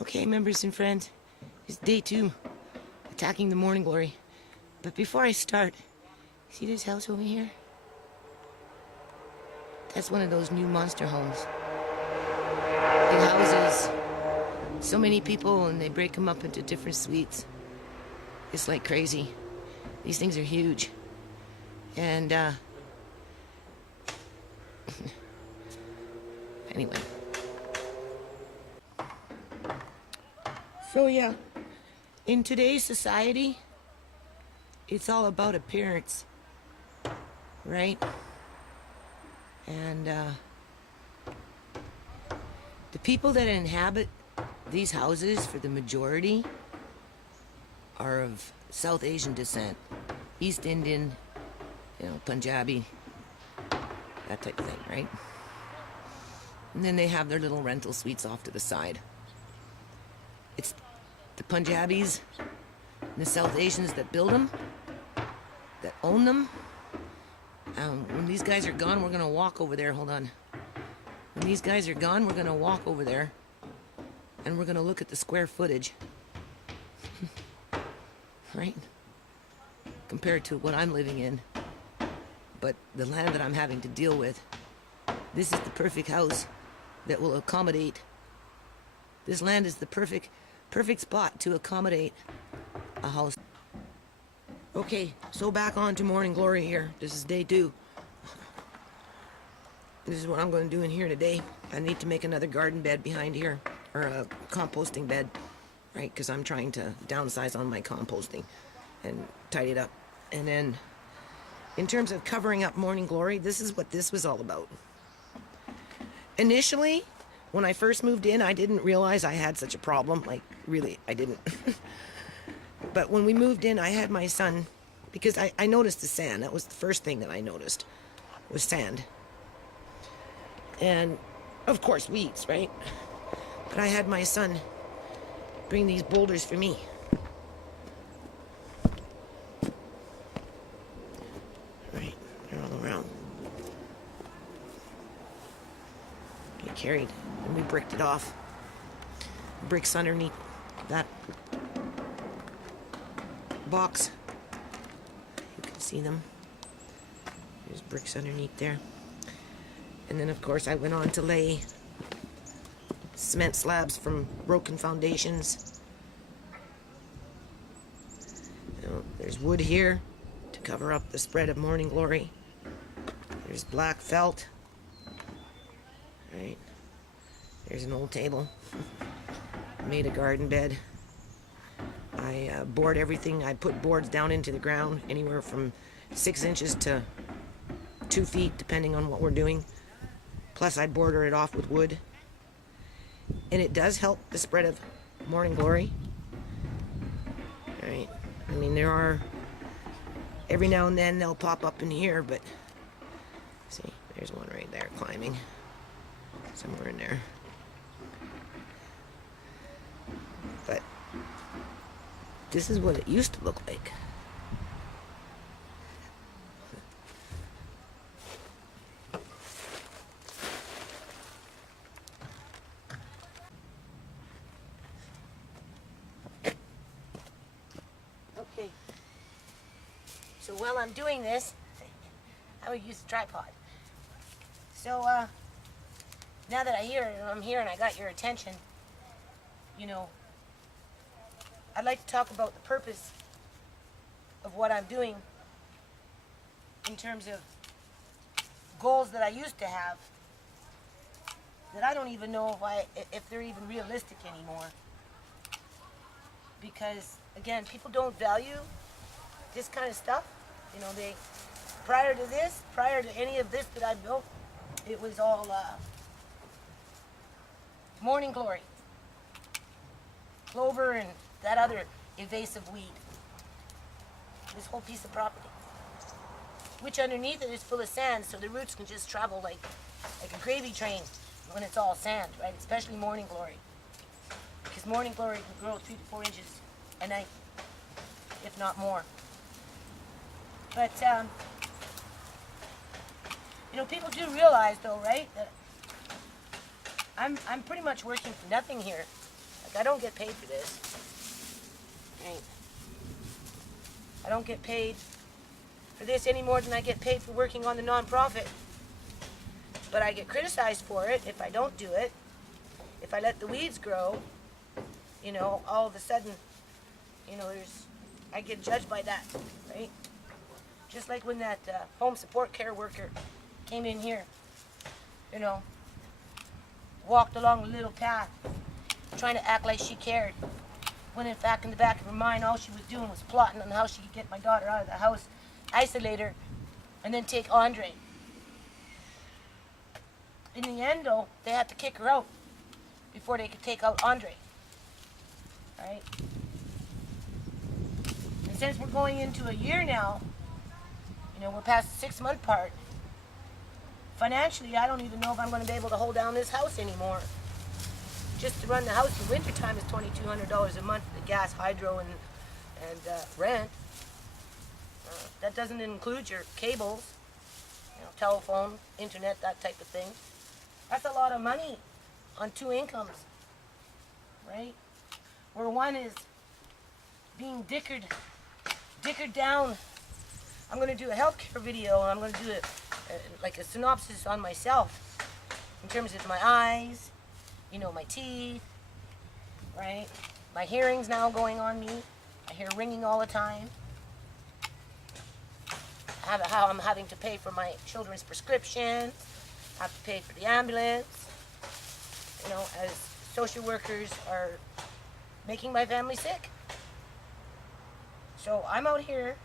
Okay, members and friends, it's day 2, attacking the morning glory. But before I start, see this house over here? That's one of those new monster homes. It houses so many people and they break them up into different suites. It's like crazy. These things are huge. And, anyway. So yeah, in today's society, it's all about appearance, right? And the people that inhabit these houses, for the majority, are of South Asian descent, East Indian, Punjabi, that type of thing, right? And then they have their little rental suites off to the side. It's the Punjabis and the South Asians that build them, that own them. When these guys are gone, we're going to walk over there. Hold on. When these guys are gone, we're going to walk over there and we're going to look at the square footage. Right? Compared to what I'm living in. But the land that I'm having to deal with, this is the perfect house that will accommodate. This land is the perfect spot to accommodate a house. Okay, so back on to morning glory here. This is day 2. This is what I'm going to do in here today. I need to make another garden bed behind here, or a composting bed, right? Because I'm trying to downsize on my composting and tidy it up. And then, in terms of covering up morning glory, this is what this was all about. Initially, when I first moved in, I didn't realize I had such a problem. Like, really, I didn't. But when we moved in, I had my son, because I noticed the sand. That was the first thing that I noticed, was sand. And, of course, weeds, right? But I had my son bring these boulders for me. Right, they're all around. Get carried, and we bricked it off. Bricks underneath that box. You can see them. There's bricks underneath there. And then, of course, I went on to lay cement slabs from broken foundations. There's wood here to cover up the spread of morning glory. There's black felt. Right. There's an old table. Made a garden bed. I board everything. I put boards down into the ground, anywhere from 6 inches to 2 feet, depending on what we're doing. Plus, I border it off with wood. And it does help the spread of morning glory. Right? I mean, there are, every now and then they'll pop up in here, but see, there's one right there climbing. Somewhere in there. But this is what it used to look like. Okay. So while I'm doing this, I would use a tripod. So, now that I'm here and I got your attention, I'd like to talk about the purpose of what I'm doing in terms of goals that I used to have that I don't even know if they're even realistic anymore. Because, again, people don't value this kind of stuff. Prior to any of this that I built, it was all morning glory, clover, and that other invasive weed. This whole piece of property, which underneath it is full of sand, so the roots can just travel like a gravy train when it's all sand, right? Especially morning glory, because morning glory can grow 3 to 4 inches a night, if not more. But people do realize, though, right, that I'm pretty much working for nothing here. Like, I don't get paid for this. Right? I don't get paid for this any more than I get paid for working on the nonprofit. But I get criticized for it if I don't do it. If I let the weeds grow, you know, all of a sudden, you know, I get judged by that, right? Just like when that home support care worker came in here, you know, walked along a little path, trying to act like she cared, when in fact in the back of her mind all she was doing was plotting on how she could get my daughter out of the house, isolate her, and then take Andre. In the end though, they had to kick her out before they could take out Andre, right? And since we're going into a year now, you know, we're past the 6-month part, financially I don't even know if I'm going to be able to hold down this house anymore. Just to run the house in wintertime is $2,200 a month for the gas, hydro, and rent. That doesn't include your cables, you know, telephone, internet, that type of thing. That's a lot of money on 2 incomes, right? Where one is being dickered down. I'm going to do a healthcare video, and I'm going to do like a synopsis on myself in terms of my eyes, you know, my teeth, right? My hearing's now going on me. I hear ringing all the time. How I'm having to pay for my children's prescriptions. I have to pay for the ambulance. You know, as social workers are making my family sick. So I'm out here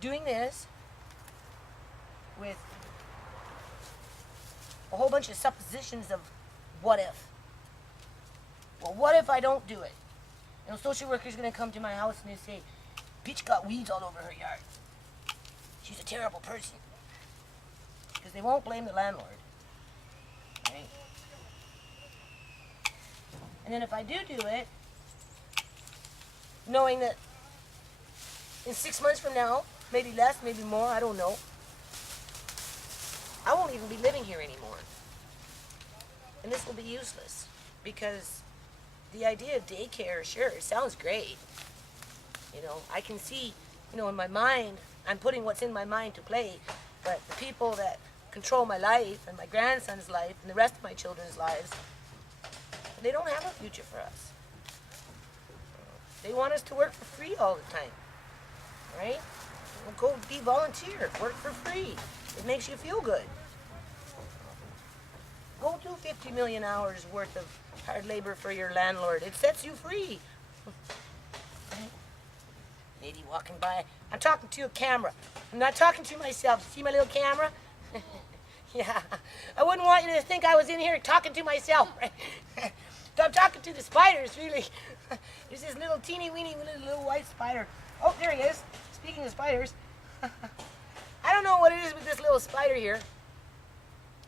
doing this with a whole bunch of suppositions of what if. Well, what if I don't do it? You know, social worker's gonna come to my house and they say, "Bitch got weeds all over her yard. She's a terrible person." Because they won't blame the landlord, right? And then if I do it, knowing that in 6 months from now, maybe less, maybe more, I don't know, I won't even be living here anymore. And this will be useless because the idea of daycare, sure, it sounds great. You know, I can see, you know, in my mind, I'm putting what's in my mind to play, but the people that control my life and my grandson's life and the rest of my children's lives, they don't have a future for us. They want us to work for free all the time, right? Well, go be volunteer, work for free. It makes you feel good. Go do 50 million hours worth of hard labor for your landlord. It sets you free. Lady walking by. I'm talking to a camera. I'm not talking to myself. See my little camera? Yeah. I wouldn't want you to think I was in here talking to myself, right? I'm talking to the spiders, really. There's this little teeny weeny little white spider. Oh, there he is. Speaking of spiders. I don't know what it is with this little spider here.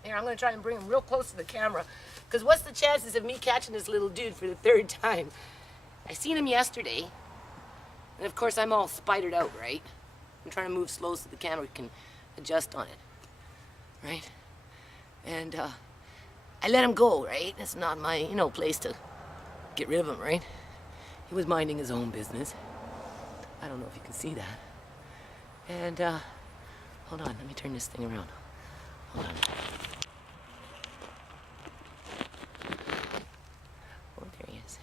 Here, I'm going to try and bring him real close to the camera. Because what's the chances of me catching this little dude for the 3rd time? I seen him yesterday. And of course, I'm all spidered out, right? I'm trying to move slow so the camera can adjust on it. Right? And I let him go, right? It's not my, you know, place to get rid of him, right? He was minding his own business. I don't know if you can see that. And, hold on, let me turn this thing around. Hold on. Oh, there he is.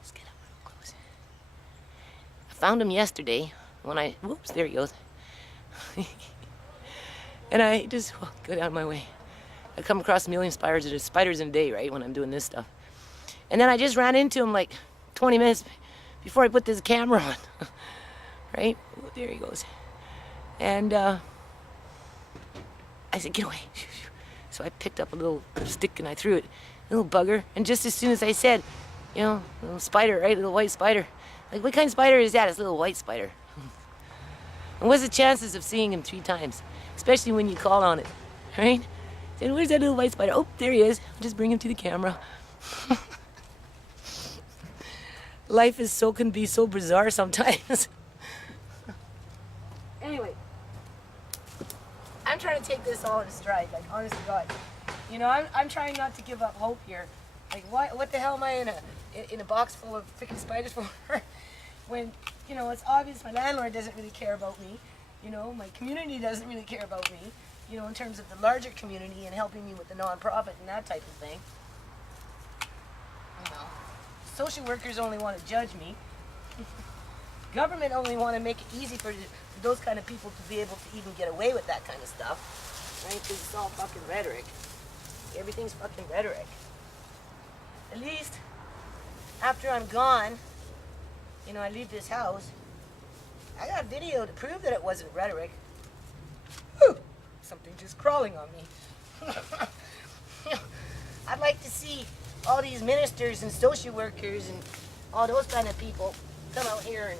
Let's get up real close. I found him yesterday when whoops, there he goes. And I just go down my way. I come across a million spiders in a day, right, when I'm doing this stuff. And then I just ran into him like 20 minutes before I put this camera on. Right? Oh, there he goes. And I said, "Get away." So I picked up a little stick and I threw it. A little bugger. And just as soon as I said, you know, a little spider, right? A little white spider. Like, what kind of spider is that? It's a little white spider. And what's the chances of seeing him 3 times? Especially when you call on it, right? And where's that little white spider? Oh, there he is. I'll just bring him to the camera. Life can be so bizarre sometimes. Anyway, I'm trying to take this all in stride, like, honest to God. You know, I'm trying not to give up hope here. Like, why? What the hell am I in a box full of freaking spiders for? When, you know, it's obvious my landlord doesn't really care about me. You know, my community doesn't really care about me. You know, in terms of the larger community and helping me with the nonprofit and that type of thing. You know, social workers only want to judge me. Government only want to make it easy for those kind of people to be able to even get away with that kind of stuff, right? Because it's all fucking rhetoric. Everything's fucking rhetoric. At least, after I'm gone, you know, I leave this house, I got video to prove that it wasn't rhetoric. Whew, something just crawling on me. I'd like to see all these ministers and social workers and all those kind of people come out here and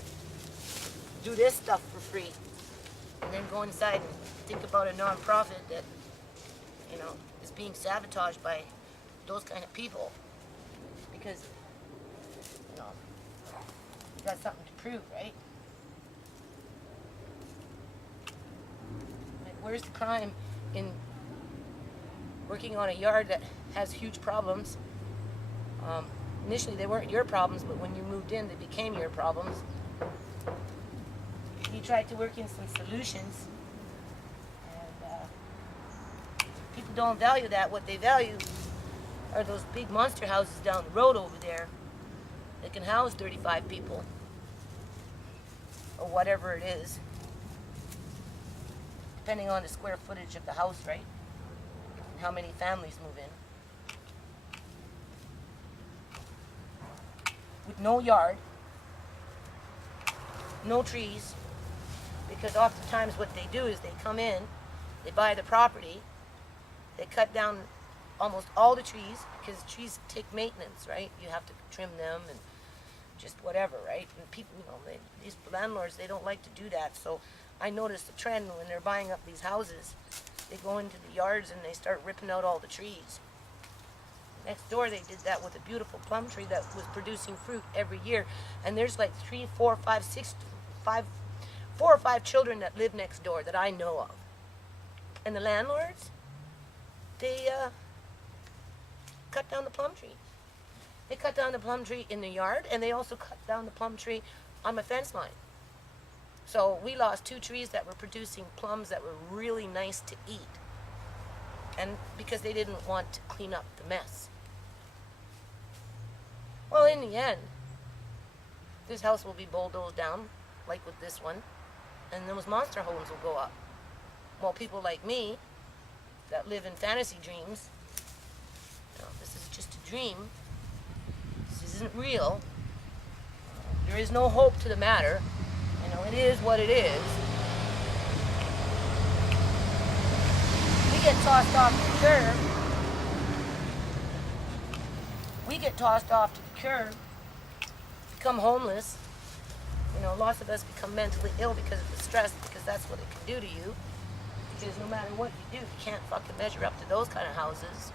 do this stuff for free, and then go inside and think about a nonprofit that, you know, is being sabotaged by those kind of people, because, you know, you got something to prove, right? Like, where's the crime in working on a yard that has huge problems? Initially, they weren't your problems, but when you moved in, they became your problems. You tried to work in some solutions, and people don't value that. What they value are those big monster houses down the road over there that can house 35 people, or whatever it is, depending on the square footage of the house, right? And how many families move in. With no yard, no trees, because oftentimes what they do is they come in, they buy the property, they cut down almost all the trees, because trees take maintenance, right? You have to trim them and just whatever, right? And people, you know, these landlords, they don't like to do that. So I noticed a trend when they're buying up these houses, they go into the yards and they start ripping out all the trees. Next door, they did that with a beautiful plum tree that was producing fruit every year. And there's like 4 or 5 children that live next door that I know of. And the landlords, they cut down the plum tree. They cut down the plum tree in the yard, and they also cut down the plum tree on my fence line. So we lost 2 trees that were producing plums that were really nice to eat. And because they didn't want to clean up the mess. Well, in the end, this house will be bulldozed down, like with this one, and those monster homes will go up. While people like me, that live in fantasy dreams, you know, this is just a dream, this isn't real, there is no hope to the matter, you know, it is what it is. We get tossed off to the curb. We get tossed off to the curb, become homeless. You know, lots of us become mentally ill because of the stress, because that's what it can do to you. Because no matter what you do, you can't fucking measure up to those kind of houses.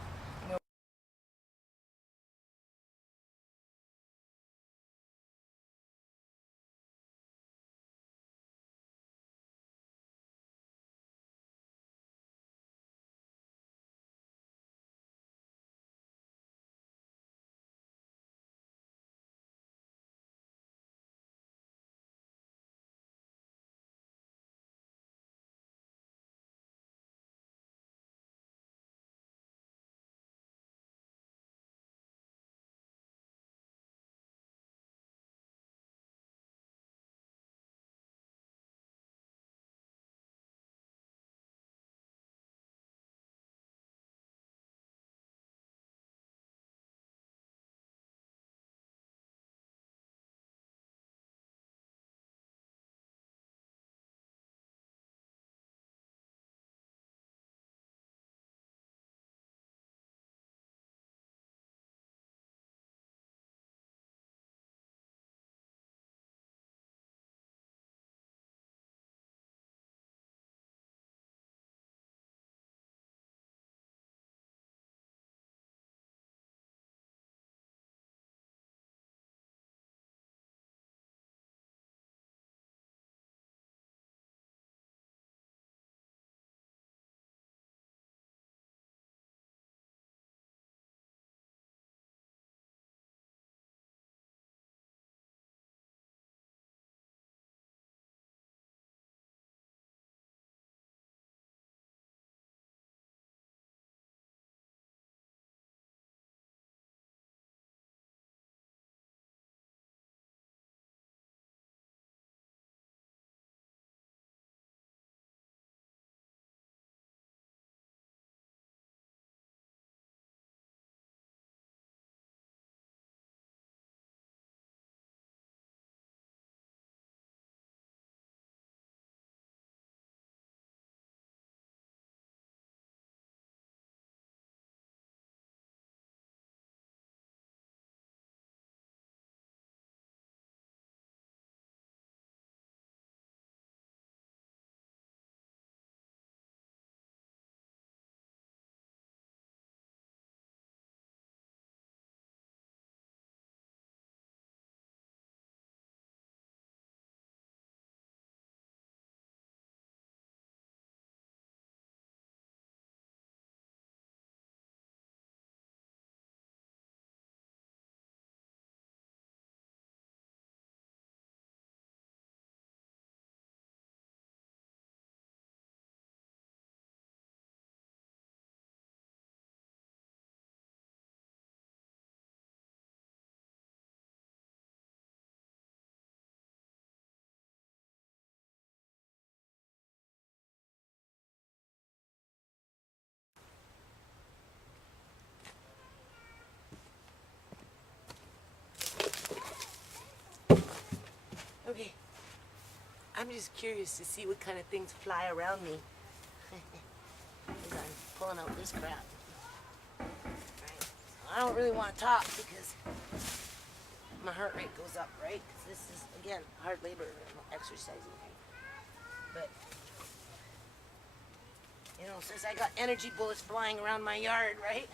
I'm just curious to see what kind of things fly around me. As I'm pulling out this crap. Right. So I don't really want to talk because my heart rate goes up, right? Because this is, again, hard labor exercising. But, you know, since I got energy bullets flying around my yard, right?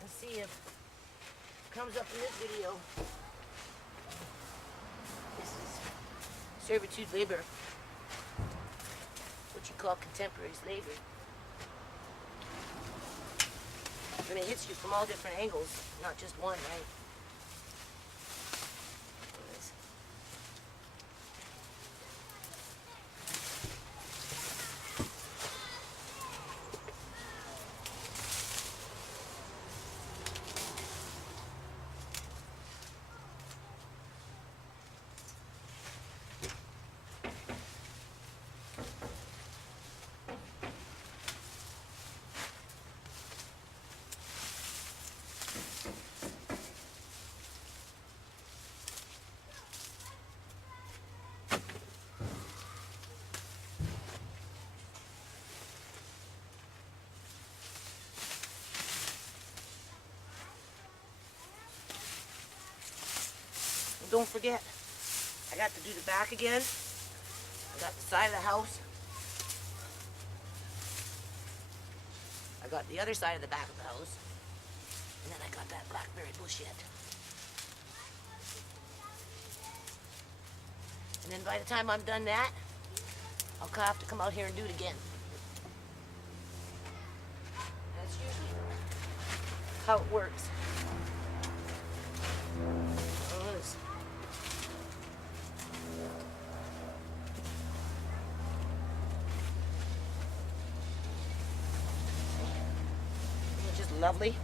Let's see if it comes up in this video. This is servitude labor, what you call contemporary slavery. And it hits you from all different angles, not just one, right? Don't forget, I got to do the back again. I got the side of the house. I got the other side of the back of the house. And then I got that blackberry bush yet. And then by the time I'm done that, I'll have to come out here and do it again. That's usually how it works. Lovely.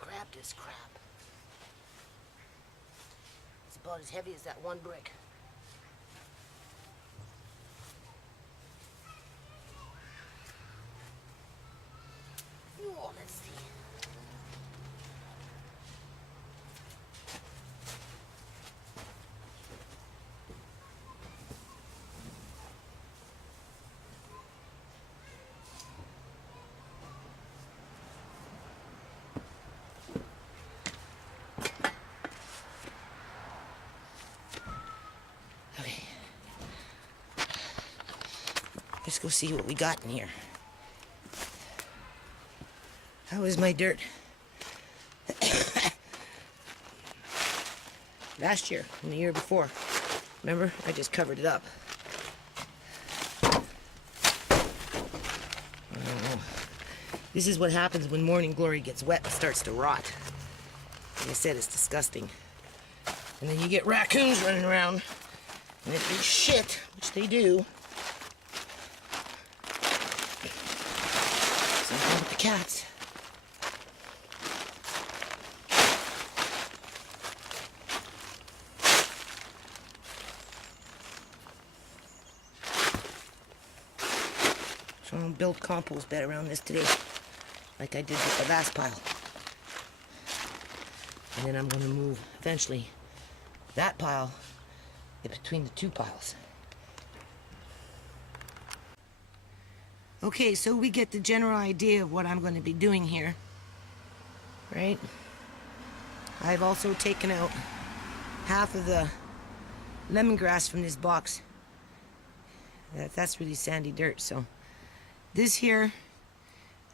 Grab this crap. It's about as heavy as that one brick. Oh, let's see. Let's go see what we got in here. How is my dirt? Last year and the year before. Remember? I just covered it up. This is what happens when morning glory gets wet and starts to rot. Like I said, it's disgusting. And then you get raccoons running around and if they shit, which they do. Something with the cats. So I'm gonna build compost bed around this today, like I did with the last pile. And then I'm gonna move eventually that pile in between the two piles. Okay, so we get the general idea of what I'm going to be doing here, right? I've also taken out half of the lemongrass from this box. That's really sandy dirt. So this here,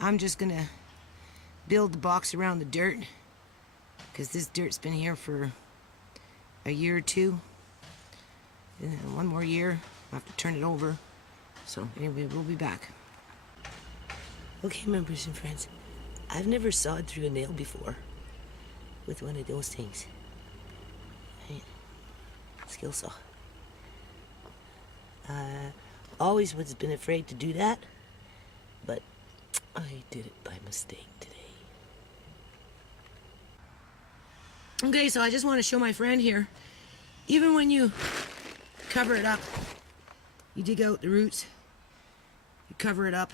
I'm just gonna build the box around the dirt, because this dirt's been here for a year or two. And one more year, I'll have to turn it over. So anyway, we'll be back. Okay, members and friends, I've never sawed through a nail before with one of those things. Right? Skill saw. Always was been afraid to do that, but I did it by mistake today. Okay, so I just want to show my friend here, even when you cover it up, you dig out the roots, you cover it up,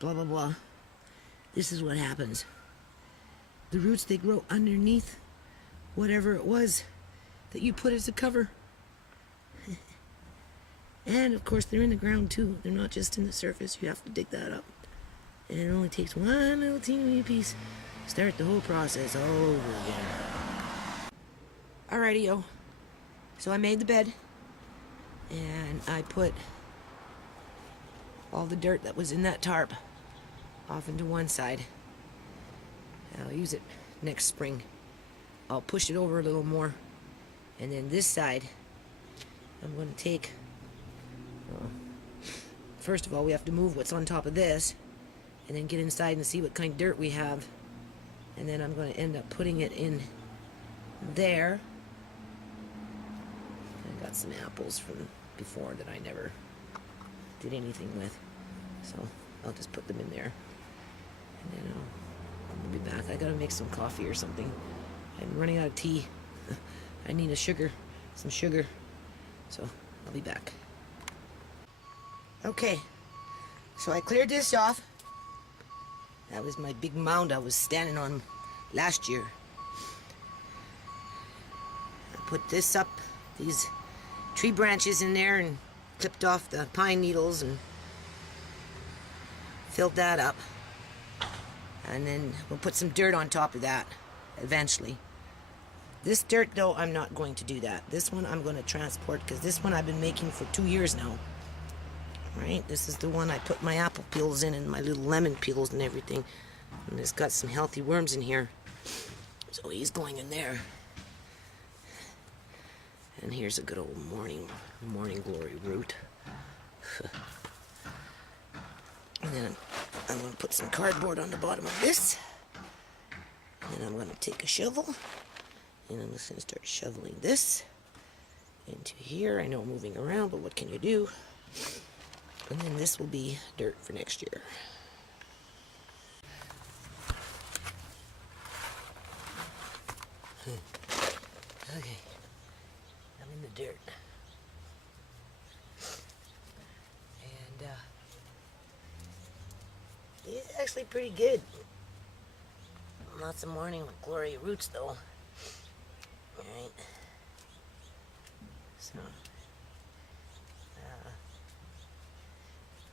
blah blah blah, this is what happens. The roots, they grow underneath whatever it was that you put as a cover. And of course they're in the ground too, they're not just in the surface. You have to dig that up, and it only takes one little teeny piece. Start the whole process all over again. Alrighty-o. So I made the bed, and I put all the dirt that was in that tarp off into one side. I'll use it next spring. I'll push it over a little more, and then this side I'm going to take, first of all we have to move what's on top of this, and then get inside and see what kind of dirt we have, and then I'm going to end up putting it in there. I got some apples from before that I never did anything with, so I'll just put them in there, and then I'll be back. I gotta make some coffee or something. I'm running out of tea. I need some sugar, so I'll be back. Okay, so I cleared this off. That was my big mound I was standing on last year. I put this up, these tree branches in there, and clipped off the pine needles and filled that up. And then we'll put some dirt on top of that eventually. This dirt though, I'm not going to do that. This one I'm going to transport, because this one I've been making for 2 years now. Right, this is the one I put my apple peels in, and my little lemon peels and everything. And it's got some healthy worms in here, so he's going in there. And here's a good old morning glory root. And then I'm going to put some cardboard on the bottom of this. And I'm going to take a shovel, and I'm just going to start shoveling this into here. I know I'm moving around, but what can you do? And then this will be dirt for next year. Okay, I'm in the dirt. And it's actually pretty good. Lots of morning glory roots though. Alright. So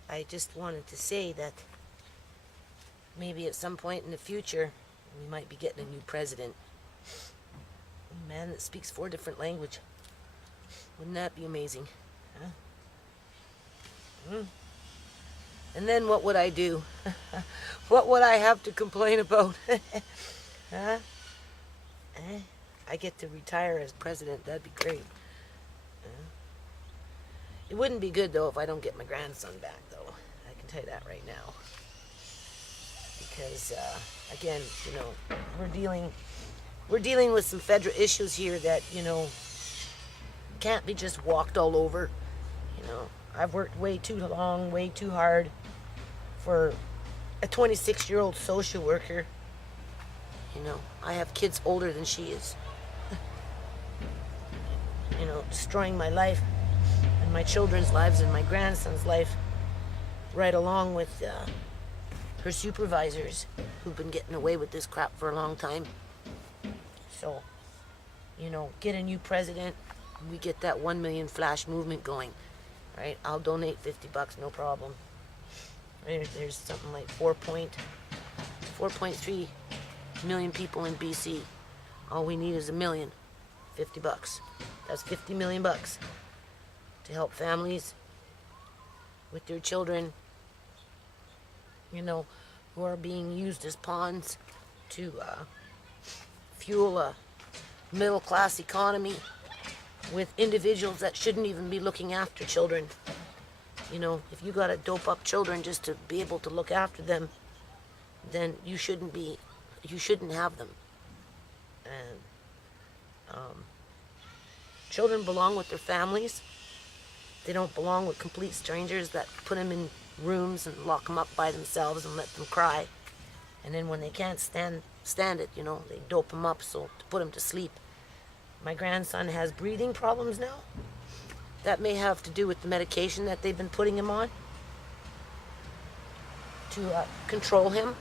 I just wanted to say that maybe at some point in the future we might be getting a new president. A man that speaks 4 different languages. Wouldn't that be amazing? Huh? And then what would I do? What would I have to complain about? Huh? I get to retire as president. That'd be great. It wouldn't be good though if I don't get my grandson back though. I can tell you that right now. Because again, you know, we're dealing with some federal issues here that, you know, can't be just walked all over. You know, I've worked way too long, way too hard for a 26-year-old social worker. You know, I have kids older than she is. You know, destroying my life and my children's lives and my grandson's life, right along with her supervisors who've been getting away with this crap for a long time. So, you know, get a new president, we get that 1 million flash movement going, right? I'll donate $50, no problem. There's something like 4.3 million people in BC. All we need is 1 million. $50. That's 50 million bucks to help families with their children, you know, who are being used as pawns to fuel a middle class economy with individuals that shouldn't even be looking after children. You know, if you gotta dope up children just to be able to look after them, then you shouldn't have them. And children belong with their families. They don't belong with complete strangers that put them in rooms and lock them up by themselves and let them cry. And then when they can't stand it, you know, they dope them up so to put them to sleep. My grandson has breathing problems now. That may have to do with the medication that they've been putting him on to control him.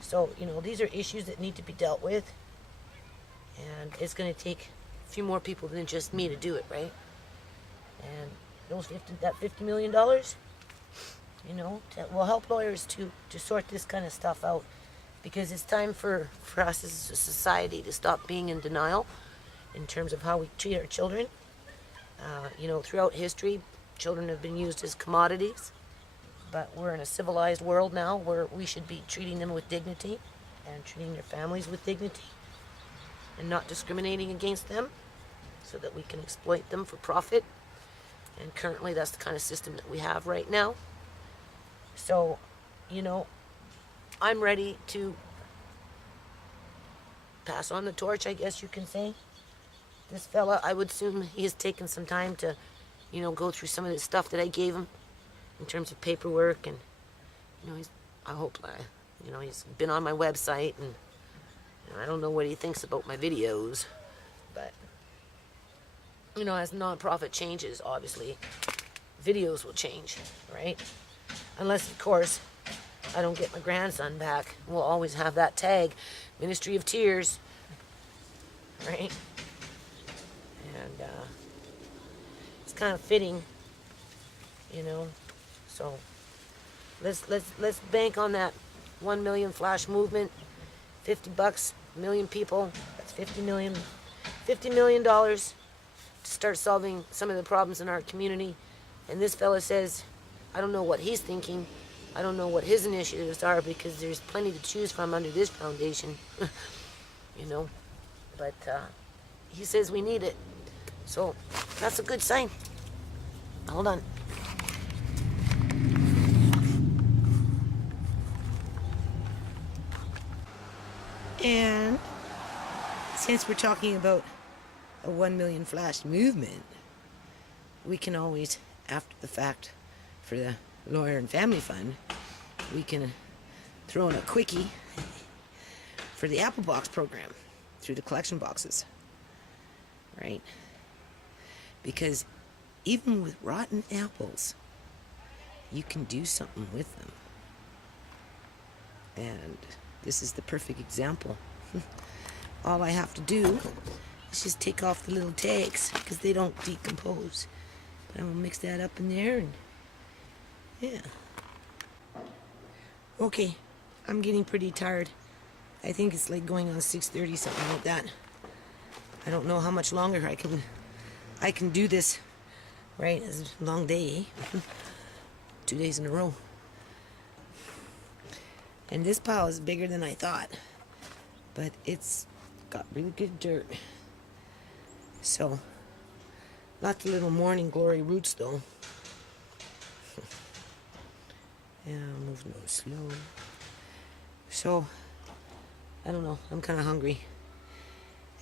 So, you know, these are issues that need to be dealt with. And it's going to take a few more people than just me to do it, right? And that $50 million, you know, will help lawyers to sort this kind of stuff out. Because it's time for us as a society to stop being in denial in terms of how we treat our children. You know, throughout history, children have been used as commodities. But we're in a civilized world now where we should be treating them with dignity and treating their families with dignity and not discriminating against them so that we can exploit them for profit. And currently that's the kind of system that we have right now. So, you know, I'm ready to pass on the torch, I guess you can say. This fella, I would assume he has taken some time to, you know, go through some of the stuff that I gave him in terms of paperwork, and you know, he's been on my website, and you know, I don't know what he thinks about my videos, but you know, as nonprofit changes, obviously videos will change, right? Unless, of course, I don't get my grandson back. We'll always have that tag, Ministry of Tears, right? And it's kind of fitting, you know. So let's bank on that 1 million flash movement. $50, a million people. That's $50 million to start solving some of the problems in our community. And this fella says, I don't know what he's thinking. I don't know what his initiatives are, because there's plenty to choose from under this foundation, you know. But he says we need it. So that's a good sign. Hold on. And since we're talking about a 1 million flash movement, we can always, after the fact, for the Lawyer and Family Fund, we can throw in a quickie for the Apple Box program through the collection boxes, right? Because even with rotten apples, you can do something with them. And this is the perfect example. All I have to do is just take off the little tags, because they don't decompose. But I'm gonna mix that up in there, and yeah. Okay, I'm getting pretty tired. I think it's like going on 6:30, something like that. I don't know how much longer I can do this, right? It's a long day, 2 days in a row. And this pile is bigger than I thought, but it's got really good dirt. So, not the little morning glory roots though. Yeah, I'm moving a little slow. So, I don't know, I'm kind of hungry.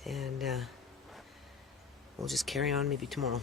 And we'll just carry on maybe tomorrow.